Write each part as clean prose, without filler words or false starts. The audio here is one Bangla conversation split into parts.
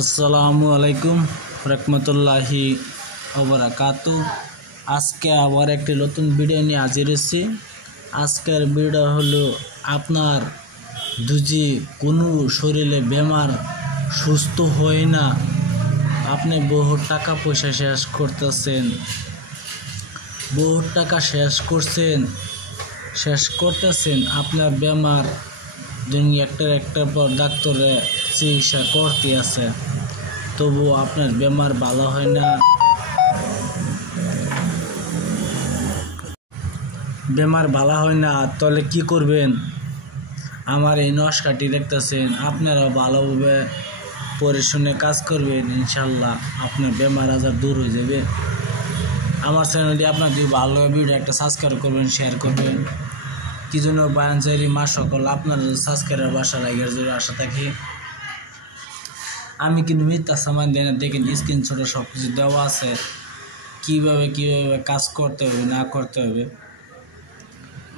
আসসালামু আলাইকুম রহমতুল্লাহি ওবারাকাতু। আজকে আবার একটি নতুন ভিডিও নিয়ে হাজির হয়েছি। আজকের ভিডিও হলো আপনার যদি কোনো শরীরে বেমার সুস্থ হয় না, আপনি বহু টাকা পয়সা শেষ করতেছেন, বহু টাকা শেষ করতেছেন, আপনার বেমার দিন একটার পর ডাক্তারে চিকিৎসা করতে আছে, তবু আপনার বেমার ভালো হয় না, তাহলে কি করবেন? আমার এই নস্কাটি দেখতেছেন, আপনারা ভালোভাবে পরিশ্রমে কাজ করবেন, ইনশাল্লাহ আপনার বেমার আজার দূর হয়ে যাবে। আমার চ্যানেলটি আপনার যদি ভালো ভিডিও একটা সাবস্ক্রাইব করবেন, শেয়ার করবেন। কি জন্য বায়ানচারি মা সকল আপনার সাবস্ক্রাইবার বাসা লাগার জন্য আশা থাকি। আমি কিন্তু মিথ্যা সামান দেন, দেখেন স্ক্রিনশটে সব কিছু দেওয়া আছে, কিভাবে কাজ করতে হবে না করতে হবে।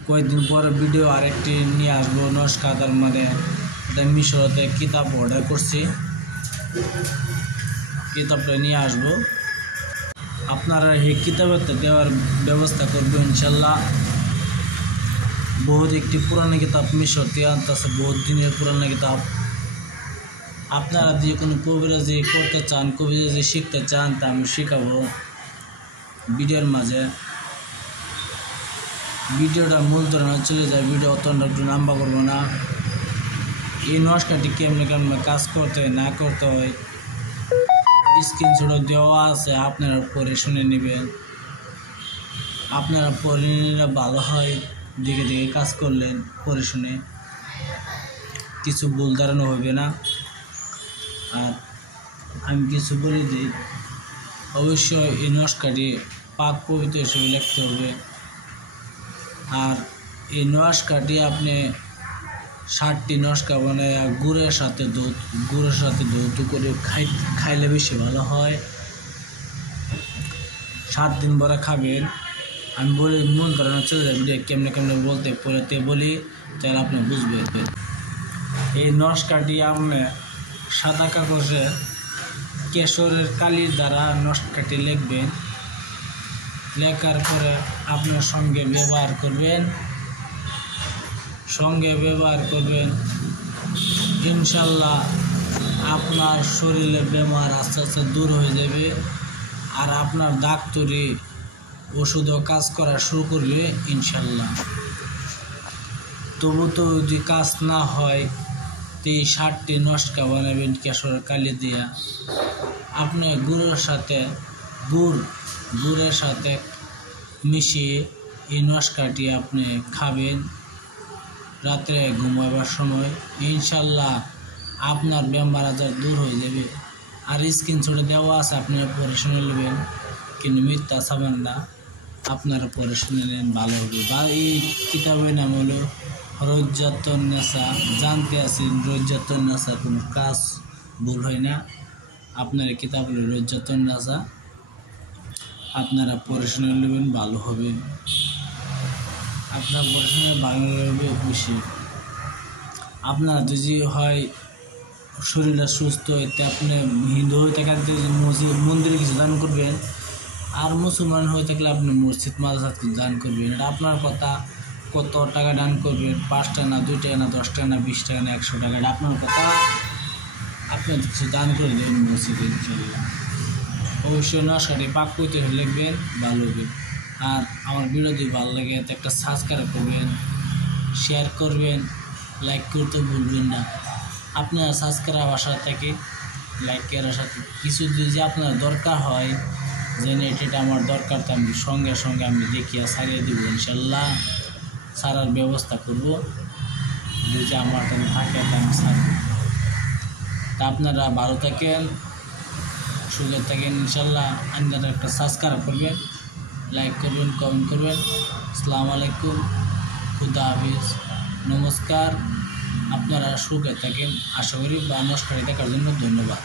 কয়েকদিন পরে ভিডিও আরেকটি নিয়ে আসবো, নস্কাদার মানে মিশরতে কিতাব অর্ডার করছি, কিতাবটা নিয়ে আসবো। আপনারা এই কিতাবটা দেওয়ার ব্যবস্থা করবো ইনশাল্লাহ। বহুত একটি পুরানো কিতাব মিশর দিয়ে আনতেছে, বহুত দিনের পুরানো কিতাব। আপনারা যে কোনো কবিরাজি করতে চান, কবিরাজি শিখতে চান, তা আমি শেখাবো ভিডিওর মাঝে। ভিডিওটা মূল ধরনের চলে যায়, ভিডিও অত্যন্ত একটু লম্বা করবো না। এই নস্কাটি কেমনে কাজ করতে হয় না করতে হয় স্ক্রিনশট দেওয়া আছে, আপনারা পরে শুনে নেবেন। আপনারা পরে নিলে ভালো হয়, দেখে কাজ করলেন, পরে শুনে কিছু ভুল ধারণা হবে না। আর আমি কিছু বলে দিই, অবশ্যই এই নস্কাটি পাক পবিত্র হিসেবে লিখতে হবে। আর এই নস্কাটি আপনি 60টি নস্কা বানায় গুড়ের সাথে দুধ করে খাইলে বেশি ভালো হয়। 7 দিন পরে খাবেন। আমি বলি মূল ধারণা চলে যাবে, কেমনে বলতে বলি, তাহলে আপনি বুঝবেন। এই নস্কাটি আপনি সাদা কাগজে কেশরের কালির দ্বারা নস্কাটি লিখবেন। লেখার পরে আপনার সঙ্গে ব্যবহার করবেন, ইনশাল্লাহ আপনার শরীরে বেমার আস্তে আস্তে দূর হয়ে যাবে। আর আপনার ডাক্তারি ওষুধও কাজ করা শুরু করবে ইনশাল্লাহ। তবু তো যদি কাজ না হয়, তো এই 60টি নস্কা বানাবেন কেশরের কালি দিয়া। আপনি গুড়ের সাথে মিশিয়ে এই নস্কাটি আপনি খাবেন রাত্রে ঘুমাবার সময়, ইনশাল্লাহ আপনার বেমার আজার দূর হয়ে যাবে। আর স্ক্রিনশটে দেওয়া আছে, আপনারা পরে শুনে নেবেন, কিন্তু মিথ্যা সামান না, আপনারা পরে শুনে নেন, ভালো হবে। বা এই কিতাবের নাম হলো রজ্জাতুন নেসা। জানতে আছেন রজ্জাতুন নেসা কোনো কাজ ভুল হয় না। আপনার কিতাব হলো রজ্জাতুন নেসা, আপনারা পরে শুনে নেবেন, ভালো হবে। আপনার পরে শুনে ভালো হবে খুশি। আপনার যদি হয় শরীরটা সুস্থ হইতে, আপনি হিন্দু হয়ে থাকতে মন্দিরে কিছু দান করবেন, আর মুসলমান হয়ে থাকলে আপনি মসজিদ মাদ্রাসা দান করবেন। এটা আপনার কথা, কত টাকা দান করবেন, 5 টাকা না, 2 টাকা না, 10 টাকা না, 20 টাকা না, 100 টাকা, এটা আপনার কথা। আপনি কিছু দান করে দেবেন মসজিদে ইনশাল্লাহ। অবশ্যই নস্কাটি পাক করতে লিখবেন, ভালো হবে। আর আমার ভিডিও যদি ভালো লাগে তো একটা সাবস্ক্রাইব করবেন, শেয়ার করবেন, লাইক করতে ভুলবেন না। আপনারা সাবস্ক্রাইব আসার থেকে লাইক করার সাথে কিছু যদি আপনার দরকার হয়, যে এটা আমার দরকার, তো আমি সঙ্গে আমি দেখিয়া সারিয়ে দেবো ইনশাল্লাহ, সারার ব্যবস্থা করব। যদি আমার কাছে থাকে তো আমি সারব। তা আপনারা ভালো থাকেন, সুখে থাকেন ইনশাল্লাহ। আপনারা একটা সাবস্ক্রাইব করবেন, লাইক করবেন, কমেন্ট করবেন। আসসালামু আলাইকুম, খুদা হাফিজ, নমস্কার। আপনারা সুখে থাকেন আশা করি। বা নস্কাটি দেখার জন্য ধন্যবাদ।